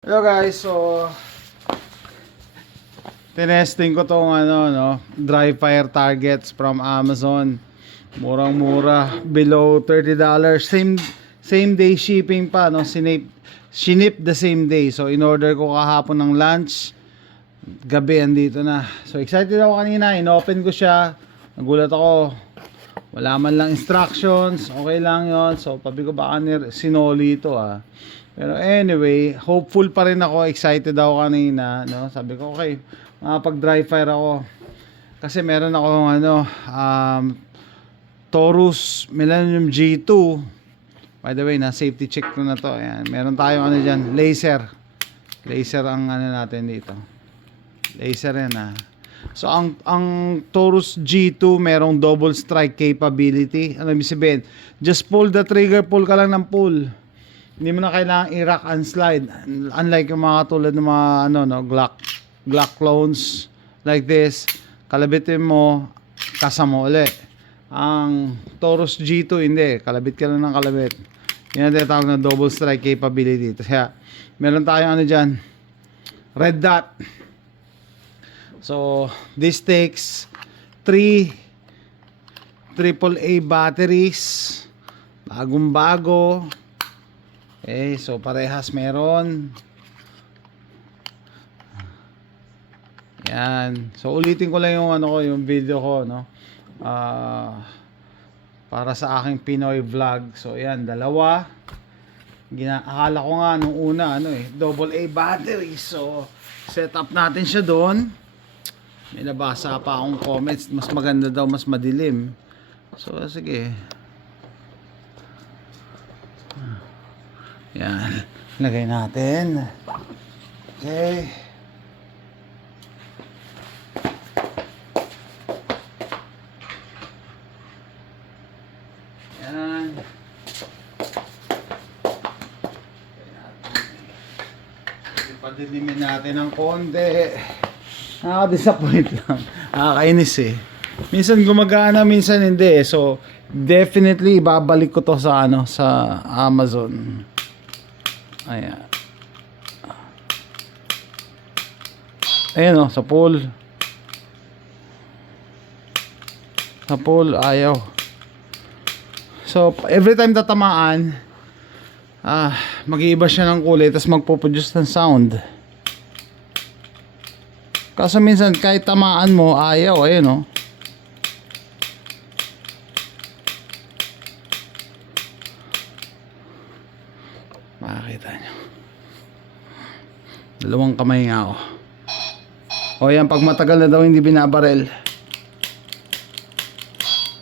Hello guys, so tinesting ko tong dry fire targets from Amazon. Murang-mura, below $30. Same day shipping pa, no. Sinip the same day. So in order ko kahapon ng lunch, gabi andito na. So excited ako kanina, inopen ko siya. Nagulat ako. Wala man lang instructions, okay lang 'yon. So pabi ko baka sinoli ito Pero anyway, hopeful pa rin ako, excited ako kanina, no? Sabi ko, okay, makapag-dry fire ako. Kasi meron ako Taurus Millennium G2. By the way, na safety check ko na to. Ayan, meron tayong diyan, laser. Laser ang natin dito. Laser yan So ang Taurus G2 merong double strike capability. Ano ibig sabihin? Just pull the trigger, pull ka lang ng pull. Hindi mo na kailangang i-rock and slide. Unlike yung mga tulad ng mga Glock clones like this, kalabitin mo, kasa mo ulit. Ang Taurus G2 hindi, kalabit ka lang ng kalabit. Yan ang tinatawag na double strike capability. Kaya meron tayong diyan, red dot. So this takes 3 AAA batteries, bagong bago. Okay, so parehas meron. Yan. So ulitin ko lang yung yung video ko, no. Para sa aking Pinoy vlog. So yan, dalawa. Akala ko nga nung una double A battery. So set up natin siya doon. May nabasa pa akong comments, mas maganda daw, mas madilim. So sige. Yan, lagay natin. Okay. Yan. Padilimin natin ng konti. Nakaka-disappoint lang. Nakakainis Minsan gumagana, minsan hindi So definitely ibabalik ko to sa sa Amazon. Ayan. Ayan sa pool. Sa pool, ayaw. So, every time tatamaan, mag-iiba siya ng kulay, tapos magpo-produce ng sound. Kaso minsan, kahit tamaan mo, ayaw. Ayan makakita nyo, dalawang kamay nga ako. Yan, pag matagal na daw hindi binabarel.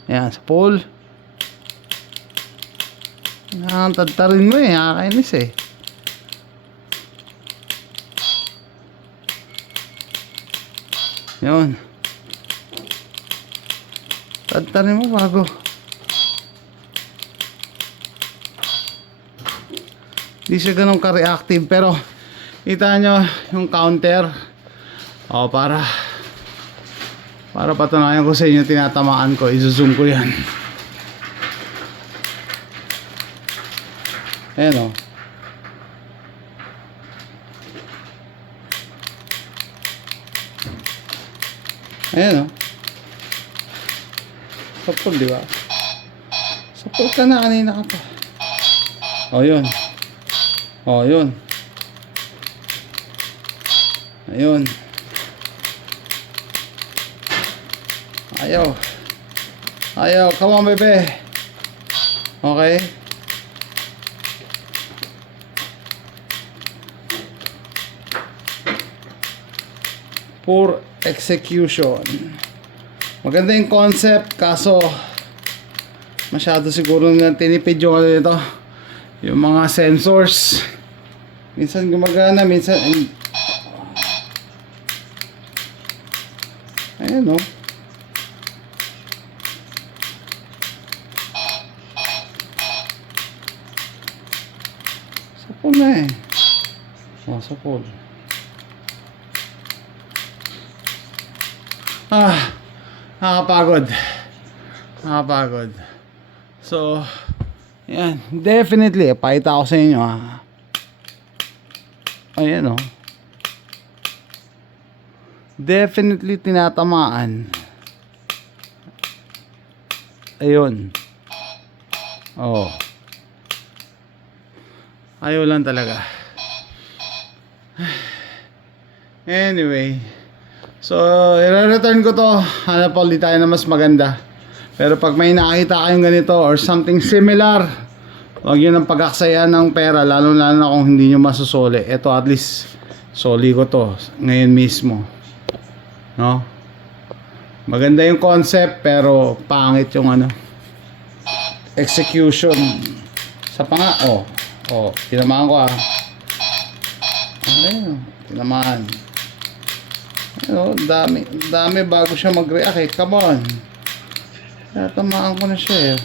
Yan, sa pool. Tadtarin mo nakakainis yun, tadtarin mo bago. Hindi siya ganun ka-reactive, pero kita nyo yung counter. Para patunayan ko sa inyo, tinatamaan ko, i-zoom ko yan. Ayan ayan sapol, di ba? Sapol ka na, kanina ka pa. Yun. Yun. Ayun. Ayaw. Come on, bebe. Okay. Poor execution. Maganda yung concept, kaso masyado siguro na tinipid yung ito, yung mga sensors. Minsan gumagana, minsan ayan sapol na sapol. Nakakapagod. So yan, definitely pakita ko sa inyo Ayan oh. Definitely tinatamaan. Ayun. Oh. Ayaw lang talaga. Anyway. So, i-return ko to. Hanap ulit tayo na mas maganda. Pero pag may nakita kayong ganito or something similar, huwag yun ang pag-aksayan ng pera, lalo na kung hindi nyo masusoli. Ito at least, soli ko to ngayon mismo. No? Maganda yung concept, pero pangit yung ano, execution. Sa panga, tinamaan ko ah. Ayun, tinamaan. Ayun, dami bago siya mag-react eh. Come on. Tamaan ko na siya eh.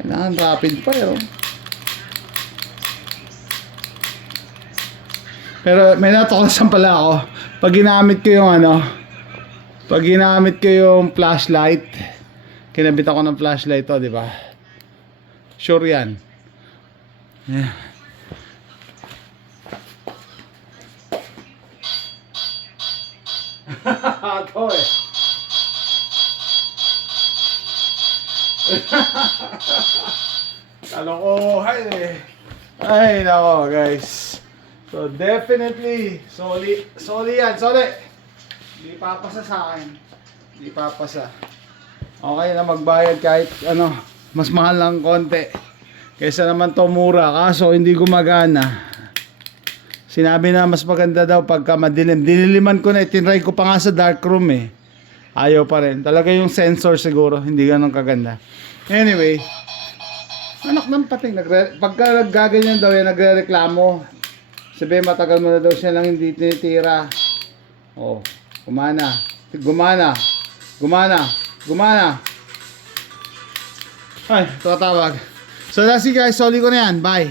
Kailangan rapid fire oh. Pero may natuklasan pala ako. Pag ginamit ko yung flashlight, kinabit ako ng flashlight to, di ba? Sure yan. Yeah. Ito eh. Kalokohan eh. Ay nako guys. So definitely soli yan, soli. Hindi papasa sa akin. Hindi papasa. Okay na magbayad kahit ano, mas mahal lang konti. Kaysa naman to mura, kaso hindi gumagana. Sinabi na mas maganda daw pagka madilim. Diniliman ko na, itinry ko pa nga sa dark room eh. Ayaw pa rin. Talaga yung sensor siguro, hindi ganun kaganda. Anyway, anak ng pating, pagka naggaganyan daw yan, nagre-reklamo. Sabi, matagal mo na daw siya lang hindi tinitira. Oh, gumana. Ay, tatawag. So that's it guys, soli ko na yan. Bye.